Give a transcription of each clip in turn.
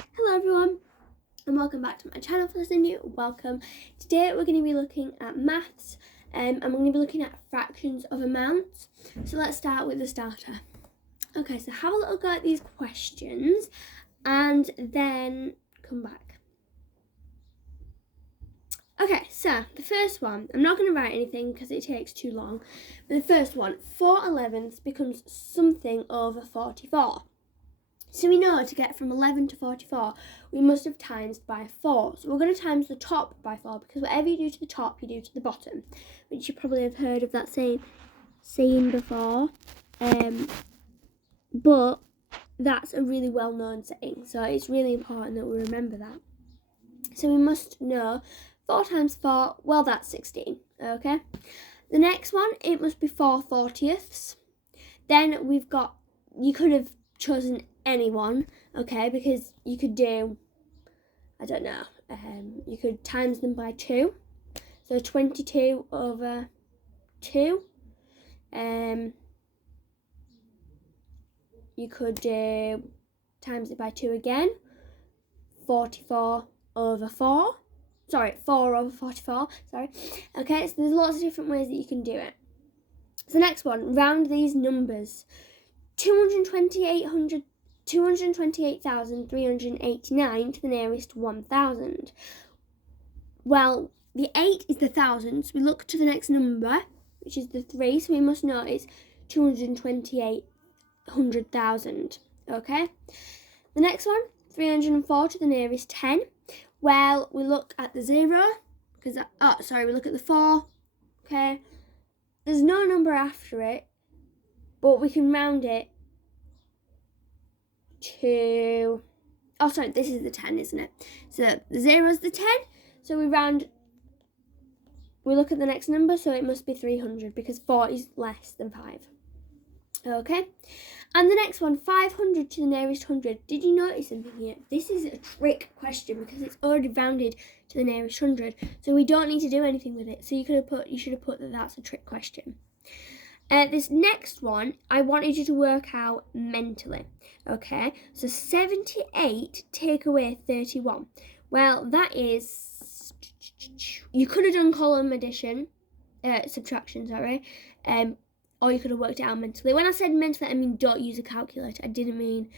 Hello everyone and welcome back to my channel. For those new, welcome. Today we're going to be looking at maths and we're going to be looking at fractions of amounts. So let's start with the starter. Okay, so have a little go at these questions and then come back. Okay, so the first one, I'm not going to write anything because it takes too long, but the first one, 4/11 becomes something over 44. So we know to get from 11 to 44, we must have times by 4. So we're going to times the top by 4 because whatever you do to the top, you do to the bottom, which you probably have heard of that saying before. But that's a really well-known saying, so it's really important that we remember that. So we must know 4 times 4, well, that's 16, okay? The next one, it must be 4/40. Then we've got, you could have chosen anyone, okay, because you could do, I don't know, you could times them by 2, so 22 over 2. You could do times it by 2 again, 44 over 4. Sorry, 4 over 44, sorry. Okay, so there's lots of different ways that you can do it. So the next one, round these numbers. 228,389 to the nearest 1,000. Well, the 8 is the thousands. We look to the next number, which is the 3, so we must know it's 228,000. Okay? The next one, 304 to the nearest 10. Well, we look at the 0, because, we look at the 4. Okay? There's no number after it, but we can round it to, this is the 10, isn't it? So the 0 is the 10, so we look at the next number, so it must be 300 because 4 is less than 5. Okay, and the next one, 500 to the nearest 100. Did you notice something here? This is a trick question because it's already rounded to the nearest 100, so we don't need to do anything with it. So you should have put that that's a trick question. This next one, I wanted you to work out mentally, okay? So 78 take away 31. Well, that is, you could have done column subtraction, or you could have worked it out mentally. When I said mentally, I mean don't use a calculator. I didn't mean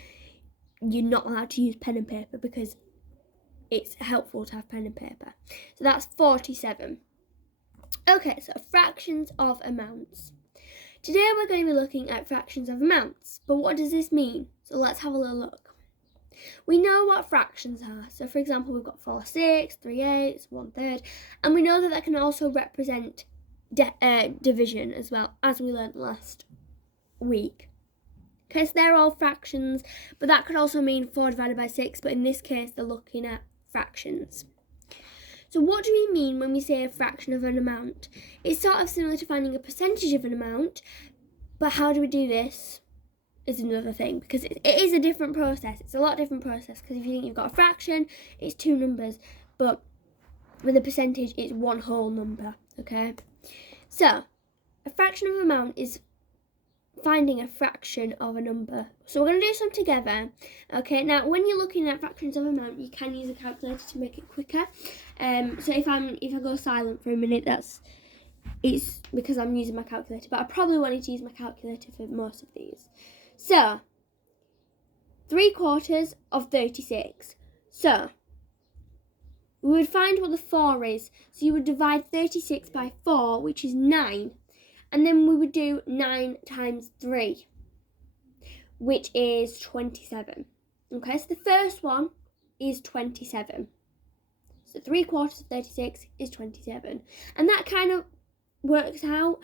you're not allowed to use pen and paper because it's helpful to have pen and paper. So that's 47. Okay, so fractions of amounts. Today we're going to be looking at fractions of amounts, but what does this mean? So let's have a little look. We know what fractions are. So for example, we've got 4/6, 3/8, 1/3, and we know that can also represent division as well, as we learned last week. Okay, so they're all fractions, but that could also mean 4 divided by 6, but in this case, they're looking at fractions. So what do we mean when we say a fraction of an amount? It's sort of similar to finding a percentage of an amount, but how do we do this is another thing, because it is a different process. It's a lot different process, because if you think you've got a fraction, it's 2 numbers, but with a percentage, it's 1 whole number, okay? So, a fraction of an amount is finding a fraction of a number. So we're going to do some together. Okay, now when you're looking at fractions of amount, you can use a calculator to make it quicker. So if I go silent for a minute, it's because I'm using my calculator, but I probably wanted to use my calculator for most of these. So 3/4 of 36. So we would find what the 4 is. So you would divide 36 by 4, which is 9. And then we would do 9 times 3, which is 27. Okay, so the first one is 27. So 3/4 of 36 is 27. And that kind of works out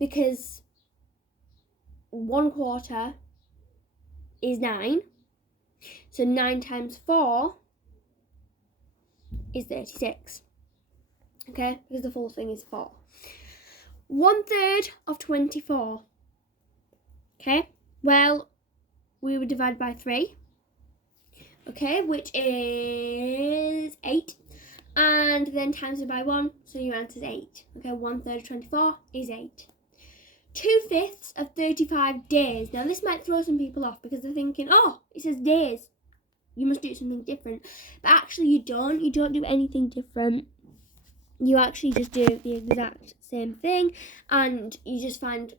because 1/4 is 9. So 9 times 4 is 36. Okay, because the full thing is 4. 1/3 of 24. Okay, well, we would divide by 3. Okay, which is 8. And then times it by 1, so your answer is 8. Okay, 1/3 of 24 is 8. 2/5 of 35 days. Now, this might throw some people off because they're thinking, oh, it says days. you must do something different. But actually you don't do anything different. You actually just do the exact same thing, and you just find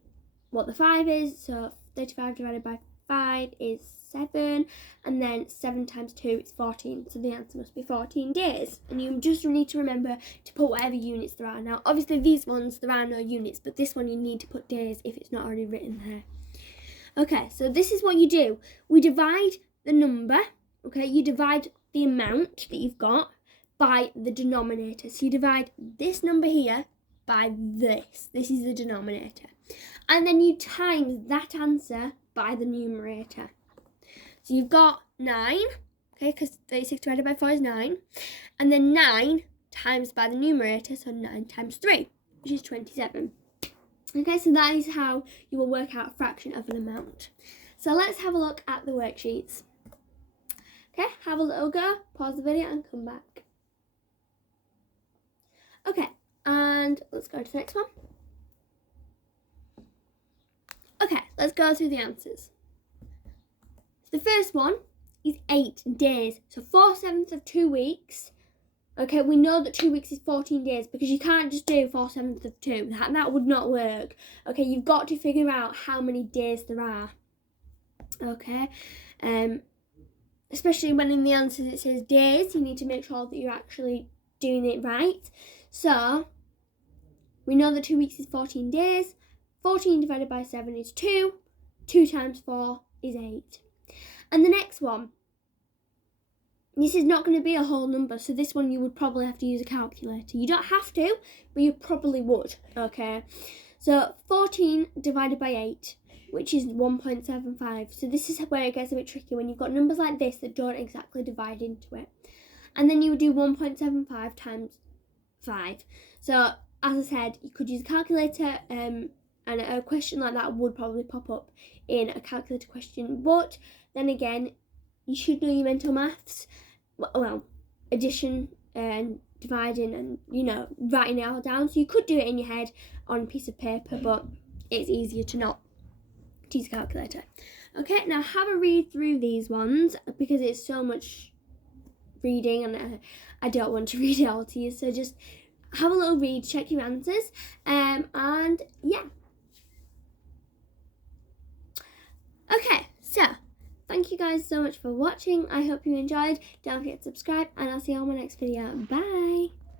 what the 5 is. So 35 divided by 5 is 7, and then 7 times 2 is 14. So the answer must be 14 days. And you just need to remember to put whatever units there are. Now, obviously these ones, there are no units, but this one you need to put days if it's not already written there. Okay, so this is what you do. We divide the number, okay? You divide the amount that you've got by the denominator. So you divide this number here by this. This is the denominator. And then you times that answer by the numerator. So you've got 9, okay, because 36 divided by 4 is 9. And then 9 times by the numerator, so 9 times 3, which is 27. Okay, so that is how you will work out a fraction of an amount. So let's have a look at the worksheets. Okay, have a little go, pause the video and come back. Okay, and let's go to the next one. Okay, let's go through the answers. The first one is 8 days. So 4/7 of 2 weeks. Okay, we know that 2 weeks is 14 days because you can't just do 4/7 of 2. That would not work. Okay, you've got to figure out how many days there are. Okay, especially when in the answers it says days, you need to make sure that you're actually doing it right. So we know that 2 weeks is 14 days. 14 divided by 7 is 2. 2 times 4 is 8. And the next one, this is not going to be a whole number, so this one you would probably have to use a calculator. You don't have to, but you probably would, okay? So 14 divided by 8, which is 1.75. So this is where it gets a bit tricky when you've got numbers like this that don't exactly divide into it. And then you would do 1.75 times 5. So as I said, you could use a calculator, and a question like that would probably pop up in a calculator question. But then again, you should know your mental maths. Well, addition and dividing and, writing it all down. So you could do it in your head on a piece of paper, but it's easier to not use a calculator. Okay, now have a read through these ones because it's so much reading and I don't want to read it all to you. So just have a little read, check your answers, and yeah. Okay, so thank you guys so much for watching. I hope you enjoyed. Don't forget to subscribe, and I'll see you on my next video. Bye!